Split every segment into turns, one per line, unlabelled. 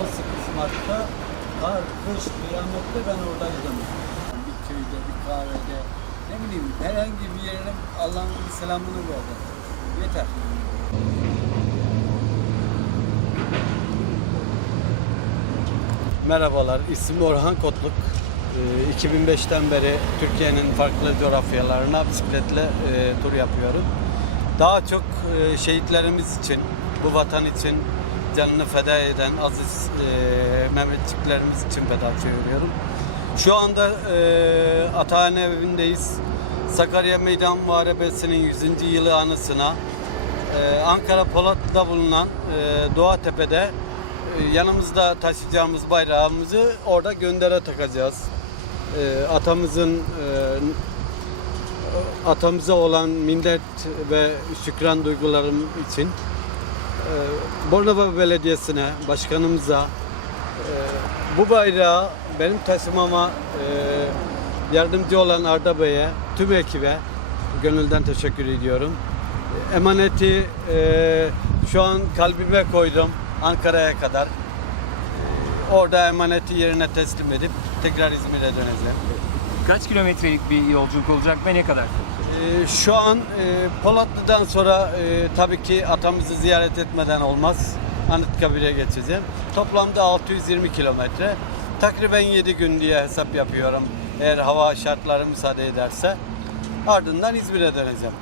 18 Mart'ta kar, kış, kıyamette ben oradaydım. Bir köyde, bir kahvede, ne bileyim herhangi bir yerine Allah'ın selamını verdi. Yeter.
Merhabalar, ismim Orhan Kotluk. Ee, 2005'ten beri Türkiye'nin farklı coğrafyalarına bisikletle e, tur yapıyorum. Daha çok e, şehitlerimiz için, bu vatan için canını feda eden aziz e, Mehmetçiklerimiz için feda çeviriyorum. Şu anda e, Atahane evindeyiz. Sakarya Meydan Muharebesi'nin 100. yılı anısına e, Ankara Polatlı'da bulunan e, Doğa Tepe'de e, yanımızda taşıyacağımız bayrağımızı orada göndere takacağız. E, atamızın e, atamıza olan minnet ve şükran duygularım için Bornova Belediyesi'ne, başkanımıza bu bayrağı benim taşımama yardımcı olan Arda Bey'e, tüm ekibe gönülden teşekkür ediyorum. Emaneti şu an kalbime koydum Ankara'ya kadar. Orada emaneti yerine teslim edip tekrar İzmir'e döneceğim.
Kaç kilometrelik bir yolculuk olacak ve ne kadar?
Ee, Şu an e, Polatlı'dan sonra e, tabii ki atamızı ziyaret etmeden olmaz. Anıtkabir'e geçeceğim. Toplamda 620 kilometre. Takriben 7 gün diye hesap yapıyorum. Eğer hava şartları müsaade ederse. Ardından İzmir'e döneceğim.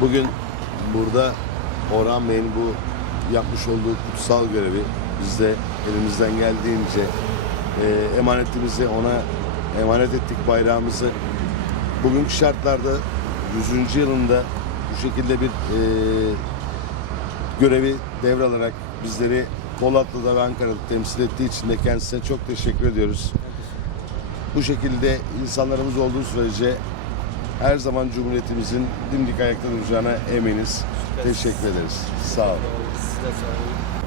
Bugün burada Orhan Bey'in bu yapmış olduğu kutsal görevi biz de elimizden geldiğince e, emanetimizi ona emanet ettik bayrağımızı. Bugünkü şartlarda 100. yılında bu şekilde bir e, görevi devralarak bizleri Polatlı'da ve Ankara'da temsil ettiği için de kendisine çok teşekkür ediyoruz. Bu şekilde insanlarımız olduğu sürece her zaman Cumhuriyetimizin dimdik ayakta duracağına eminiz. Teşekkür ederiz. Sağ olun.
Size sağ olun.